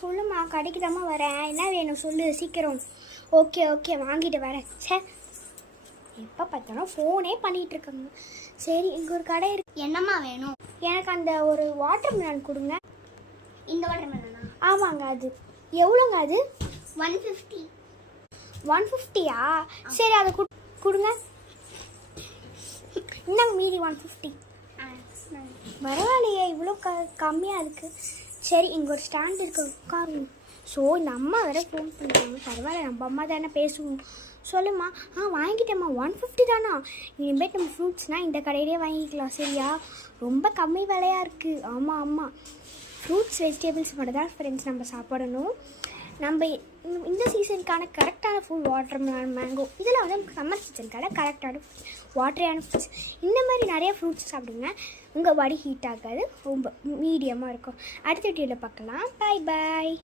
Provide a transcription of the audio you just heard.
சொல்லுமா, கடைக்கு தாம்மா வரேன், என்ன வேணும் சொல்லு சீக்கிரம். ஓகே ஓகே வாங்கிட்டு வரேன். சே, எப்போ பார்த்தாலும் ஃபோனே பண்ணிகிட்ருக்காங்க. சரி, இங்கே ஒரு கடை இருக்கு. என்னம்மா வேணும்? எனக்கு அந்த ஒரு வாட்டர் மெலன் கொடுங்க. இந்த வாட்டர் மெலனா? ஆமாங்க. அது எவ்வளோங்க? அது 150. 150யா? சரி, அதை கொடுங்க. இன்னும் மீதி 150. பரவாயில்லையே, இவ்வளோ கம்மியாக இருக்குது. சரி, இங்கே ஒரு ஸ்டாண்ட் இருக்கு, உட்காருங்க. ஸோ இந்த அம்மா வேறு ஃபோன் பண்ணுறாங்க. பரவாயில்ல, நம்ம அம்மா தானே பேசுவோம். சொல்லுமா. வாங்கிட்டேம்மா. 150 தானா? இனிமேட்டு நம்ம ஃப்ரூட்ஸ்னால் இந்த கடையிலே வாங்கிக்கலாம். சரியா? ரொம்ப கம்மி விலையாக இருக்குது. ஆமாம் ஆமாம், ஃப்ரூட்ஸ் வெஜிடபிள்ஸ் மட்டும் தான் ஃப்ரெண்ட்ஸ் நம்ம சாப்பிடணும். நம்ம இந்த சீசனுக்கான கரெக்டான ஃபுட் வாட்டர் மெலன், மேங்கோ, இதெல்லாம் வந்து சம்மர் சீசனுக்கான கரெக்டான வாட்டரான ஃப்ரூட்ஸ். இந்த மாதிரி நிறைய ஃப்ரூட்ஸ் சாப்பிடுங்க. உங்கள் பாடி ஹீட் ஆகாது, ரொம்ப மீடியமாக இருக்கும். அடுத்த வீடியோவில் பார்க்கலாம். பாய் பாய்.